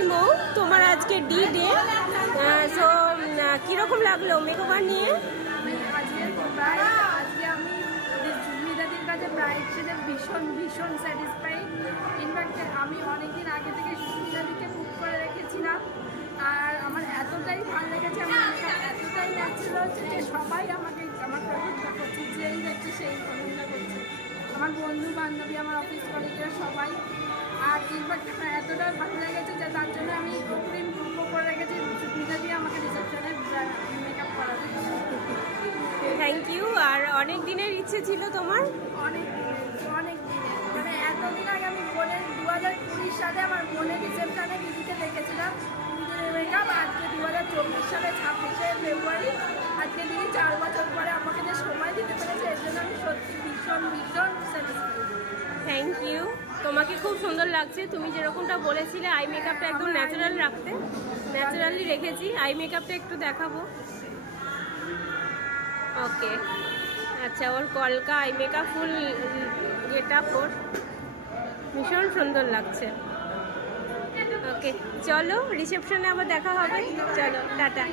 High মৌ, তোমার আজকে D day, so কীরকম লাগলো মেকওভার নিয়ে? আজকে আমি সুস্মিতাদির কাছে ব্রাইড সেজে ভীষণ ভীষণ স্যাটিসফাইড। ইনফ্যাক্ট আমি অনেকদিন আগে থেকে সুস্মিতাদিকে বুক করে রেখেছিলাম, আর আমার এতটাই ভালো লেগেছে, আমার এতটাই ন্যাচারাল হচ্ছে যে সবাই আমাকে আমার প্রশংসা করছে, যেই দেখছে সেই প্রশংসা করছে, আমার বন্ধু বান্ধবী, আমার অফিস কলিগরা সবাই। আর ইনফ্যাক্ট আমার এতটাই ভালো লেগেছে যে তার জন্য আমি অগ্রিম বুক করে রেখেছি সুস্মিতাদি আমাকে রিসেপশনে মেকআপ করাবে। Thank you. আর অনেক দিনের ইচ্ছে ছিল তোমার? অনেক অনেক দিনে, মানে এতদিন আগে আমি বোনের 2020 সালে আমার বোনের রিসেপশনে দিদিকে দেখেছিলাম মেকআপ। আজকে 2024 সালে 26শে ফেব্রুয়ারি, আজকে দিদি 4 বছর পরে আমাকে যে সময় দিতে পেরেছে, এর জন্য আমি সত্যি ভীষণ ভীষণ স্যাটিসফাইড। Thank you. তোমাকে খুব সুন্দর লাগছে। তুমি যেরকমটা বলেছিলে আই মেকআপটা একদম ন্যাচারাল রাখতে, ন্যাচারালি রেখেছি। আই মেকআপটা একটু দেখাবো। ওকে, আচ্ছা, ওর কলকা আই মেকআপ ফুল গেট আপ ওর ভীষণ সুন্দর লাগছে। ওকে, চলো রিসেপশনে আবার দেখা হবে। চলো, টাটা।